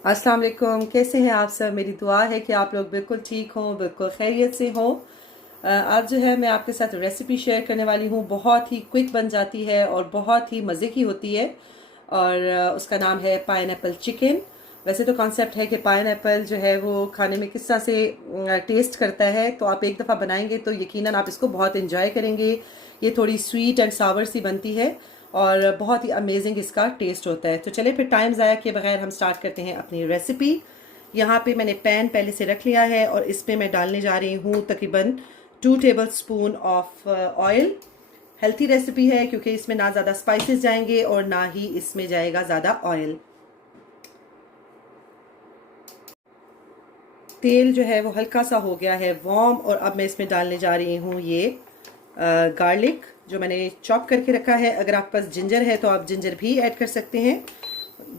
अस्सलाम वालेकुम। कैसे हैं आप सब? मेरी दुआ है कि आप लोग बिल्कुल ठीक हों, बिल्कुल खैरियत से हों। आज जो है मैं आपके साथ रेसिपी शेयर करने वाली हूँ। बहुत ही क्विक बन जाती है और बहुत ही मज़े की होती है। और उसका नाम है पाइनएप्पल चिकन। वैसे तो कॉन्सेप्ट है कि पाइनएप्पल जो है वो खाने में किस तरह से टेस्ट करता है, तो आप एक दफ़ा बनाएंगे तो यकीनन आप इसको बहुत इंजॉय करेंगे। ये थोड़ी स्वीट एंड सावर सी बनती है और बहुत ही अमेजिंग इसका टेस्ट होता है। तो चले फिर टाइम ज़ाया किए बगैर हम स्टार्ट करते हैं अपनी रेसिपी। यहाँ पे मैंने पैन पहले से रख लिया है और इसमें मैं डालने जा रही हूँ तकरीबन 2 table spoon of oil. Healthy recipe है क्योंकि इसमें ना ज़्यादा स्पाइसेस जाएंगे और ना ही इसमें जाएगा ज़्यादा ऑयल। तेल जो है वो हल्का सा हो गया है वार्म और अब मैं इसमें डालने जा रही हूँ ये गार्लिक जो मैंने चॉप करके रखा है। अगर आपके पास जिंजर है तो आप जिंजर भी ऐड कर सकते हैं,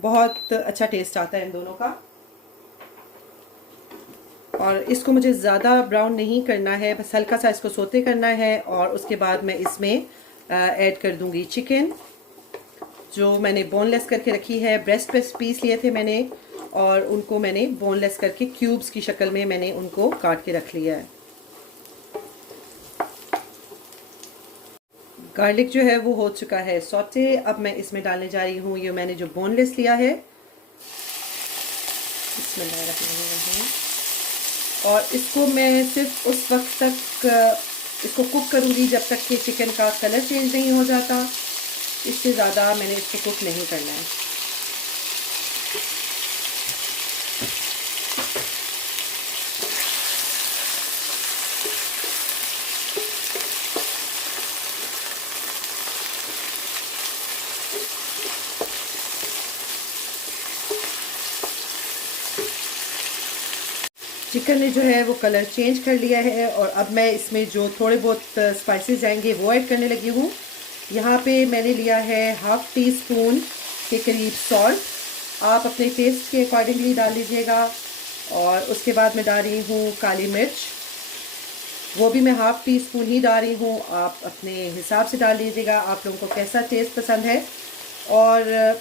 बहुत अच्छा टेस्ट आता है इन दोनों का। और इसको मुझे ज़्यादा ब्राउन नहीं करना है, बस हल्का सा इसको सोते करना है और उसके बाद मैं इसमें ऐड कर दूंगी चिकन जो मैंने बोनलेस करके रखी है। ब्रेस्ट पीस लिए थे मैंने और उनको मैंने बोनलेस करके क्यूब्स की शक्ल में मैंने उनको काट के रख लिया है। गार्लिक जो है वो हो चुका है सौते। अब मैं इसमें डालने जा रही हूँ ये मैंने जो बोनलेस लिया है, इसमें और इसको मैं सिर्फ उस वक्त तक इसको कुक करूँगी जब तक कि चिकन का कलर चेंज नहीं हो जाता। इससे ज़्यादा मैंने इसको कुक नहीं करना है। चिकन ने जो है वो कलर चेंज कर लिया है और अब मैं इसमें जो थोड़े बहुत स्पाइसेस जाएंगे वो ऐड करने लगी हूँ। यहाँ पे मैंने लिया है 1/2 टीस्पून के करीब सॉल्ट। आप अपने टेस्ट के अकॉर्डिंगली डाल लीजिएगा। और उसके बाद मैं डाल रही हूँ काली मिर्च, वो भी मैं 1/2 टीस्पून ही डाल रही हूँ। आप अपने हिसाब से डाल लीजिएगा, आप लोगों को कैसा टेस्ट पसंद है। और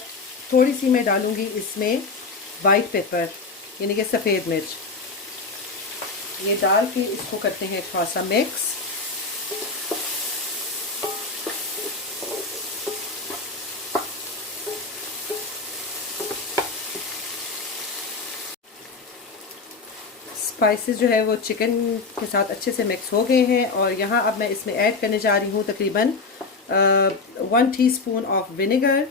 थोड़ी सी मैं डालूँगी इसमें वाइट पेपर यानी कि सफ़ेद मिर्च। ये डाल के इसको करते हैं थोड़ा सा मिक्स। स्पाइसेस जो है वो चिकन के साथ अच्छे से मिक्स हो गए हैं और यहाँ अब मैं इसमें ऐड करने जा रही हूँ तकरीबन 1 टीस्पून ऑफ विनेगर,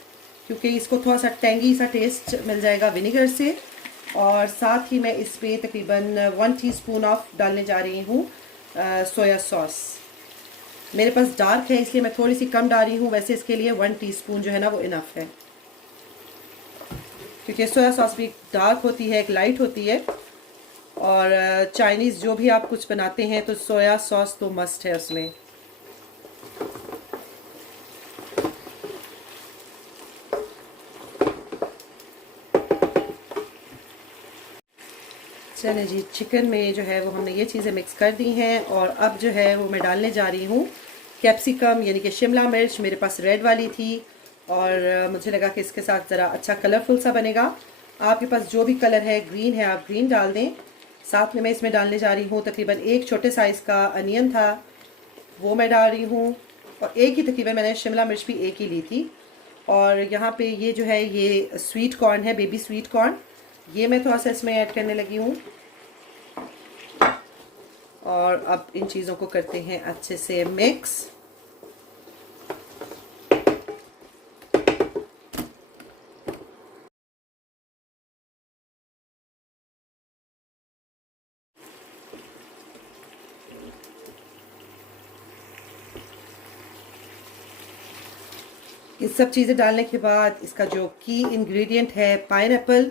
क्योंकि इसको थोड़ा सा टेंगी सा टेस्ट मिल जाएगा विनेगर से। और साथ ही मैं इसमें तकरीबन 1 टीस्पून ऑफ डालने जा रही हूँ सोया सॉस। मेरे पास डार्क है इसलिए मैं थोड़ी सी कम डाल रही हूँ, वैसे इसके लिए 1 टीस्पून जो है ना वो इनफ है, क्योंकि सोया सॉस भी डार्क होती है, एक लाइट होती है। और चाइनीज़ जो भी आप कुछ बनाते हैं तो सोया सॉस तो मस्ट है उसमें। चले जी, चिकन में जो है वो हमने ये चीज़ें मिक्स कर दी हैं और अब जो है वो मैं डालने जा रही हूँ कैप्सिकम यानी कि शिमला मिर्च। मेरे पास रेड वाली थी और मुझे लगा कि इसके साथ ज़रा अच्छा कलरफुल सा बनेगा। आपके पास जो भी कलर है, ग्रीन है, आप ग्रीन डाल दें। साथ में मैं इसमें डालने जा रही हूँ तकरीबन एक छोटे साइज़ का अनियन था, वो मैं डाल रही हूँ। और एक ही तकरीबन मैंने शिमला मिर्च भी एक ही ली थी। और यहाँ पे ये जो है ये स्वीट कॉर्न है, बेबी स्वीट कॉर्न, ये मैं थोड़ा सा इसमें ऐड करने लगी हूँ। और अब इन चीज़ों को करते हैं अच्छे से मिक्स। ये सब चीज़ें डालने के बाद इसका जो की इंग्रेडिएंट है पाइनएप्पल,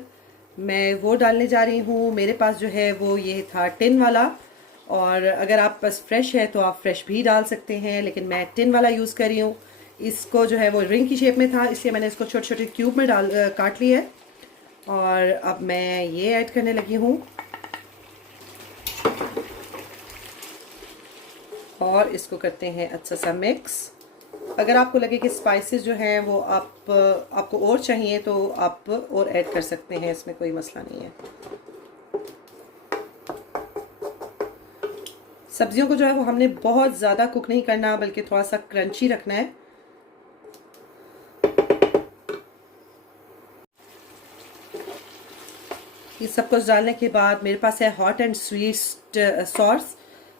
मैं वो डालने जा रही हूँ। मेरे पास जो है वो ये था टिन वाला, और अगर आप पास फ्रेश है तो आप फ्रेश भी डाल सकते हैं, लेकिन मैं टिन वाला यूज़ कर रही हूँ। इसको जो है वो रिंग की शेप में था इसलिए मैंने इसको छोटे छोटे क्यूब में काट लिया है। और अब मैं ये ऐड करने लगी हूँ और इसको करते हैं अच्छा सा मिक्स। अगर आपको लगे कि स्पाइसेस जो हैं वो आपको और चाहिए तो आप और ऐड कर सकते हैं, इसमें कोई मसला नहीं है। सब्जियों को जो है वो हमने बहुत ज़्यादा कुक नहीं करना, बल्कि थोड़ा सा क्रंची रखना है। ये सब कुछ डालने के बाद मेरे पास है हॉट एंड स्वीट सॉस,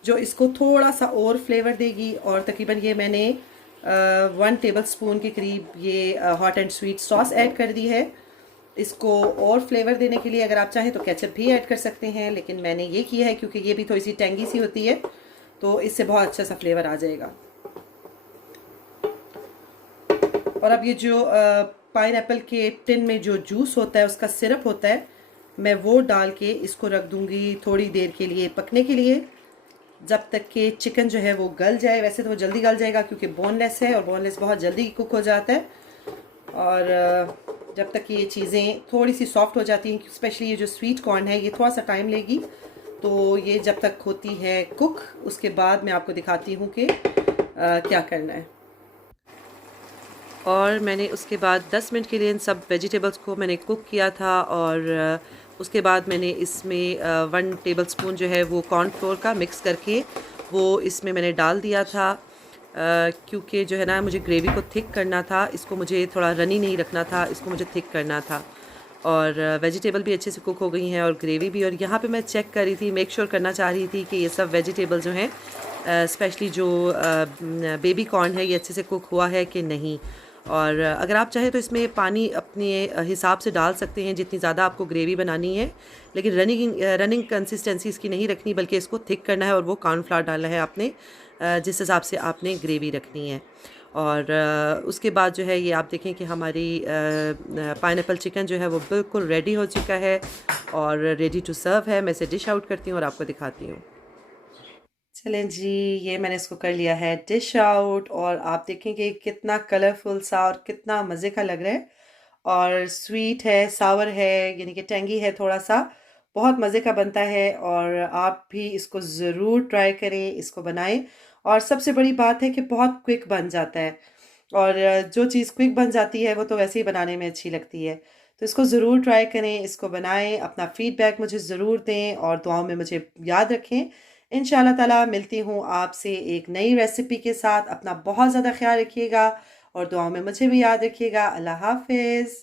जो इसको थोड़ा सा और फ्लेवर देगी। और तकरीबन ये मैंने 1 टेबल स्पून के करीब ये hot and sweet sauce add कर दी है। इसको और फ्लेवर देने के लिए अगर आप चाहें तो केचप भी ऐड कर सकते हैं, लेकिन मैंने ये किया है क्योंकि ये भी थोड़ी सी टेंगी सी होती है, तो इससे बहुत अच्छा सा फ्लेवर आ जाएगा। और अब ये जो पाइनएप्पल के टिन में जो जूस होता है, उसका सिरप होता है, मैं वो डाल के इसको रख दूंगी थोड़ी देर के लिए पकने के लिए, जब तक कि चिकन जो है वो गल जाए। वैसे तो वो जल्दी गल जाएगा क्योंकि बोनलेस है और बोनलेस बहुत जल्दी कुक हो जाता है। और जब तक कि ये चीज़ें थोड़ी सी सॉफ्ट हो जाती हैं, स्पेशली ये जो स्वीट कॉर्न है ये थोड़ा सा टाइम लेगी, तो ये जब तक होती है कुक, उसके बाद मैं आपको दिखाती हूँ कि क्या करना है। और मैंने उसके बाद 10 मिनट के लिए इन सब वेजिटेबल्स को मैंने कुक किया था। और उसके बाद मैंने इसमें 1 टेबल स्पून जो है वो कॉर्नफ्लोर का मिक्स करके वो इसमें मैंने डाल दिया था, क्योंकि जो है ना मुझे ग्रेवी को थिक करना था, इसको मुझे थोड़ा रनी नहीं रखना था, इसको मुझे थिक करना था। और वेजिटेबल भी अच्छे से कुक हो गई हैं और ग्रेवी भी। और यहाँ पे मैं चेक कर रही थी, मेक श्योर करना चाह रही थी कि ये सब वेजिटेबल जो हैं, स्पेशली जो बेबी कॉर्न है, ये अच्छे से कुक हुआ है कि नहीं। और अगर आप चाहें तो इसमें पानी अपने हिसाब से डाल सकते हैं जितनी ज़्यादा आपको ग्रेवी बनानी है, लेकिन रनिंग कंसिस्टेंसी इसकी नहीं रखनी, बल्कि इसको थिक करना है और वो कॉर्नफ्लावर डालना है आपने, जिस हिसाब से आपने ग्रेवी रखनी है। और उसके बाद जो है ये आप देखें कि हमारी पाइनएप्पल चिकन जो है वो बिल्कुल रेडी हो चुका है और रेडी टू सर्व है। मैं इसे डिश आउट करती हूँ और आपको दिखाती हूँ। चलें जी, ये मैंने इसको कर लिया है डिश आउट, और आप देखेंगे कितना कलरफुल सा और कितना मज़े का लग रहा है। और स्वीट है, सावर है, यानी कि टेंगी है थोड़ा सा, बहुत मज़े का बनता है। और आप भी इसको ज़रूर ट्राई करें, इसको बनाएं। और सबसे बड़ी बात है कि बहुत क्विक बन जाता है, और जो चीज़ क्विक बन जाती है वो तो वैसे ही बनाने में अच्छी लगती है। तो इसको ज़रूर ट्राई करें, इसको बनाएं, अपना फ़ीडबैक मुझे ज़रूर दें और दुआओं में मुझे याद रखें। इंशाल्लाह ताला मिलती हूँ आपसे एक नई रेसिपी के साथ। अपना बहुत ज़्यादा ख्याल रखिएगा और दुआओं में मुझे भी याद रखिएगा। अल्लाह हाफ़िज़।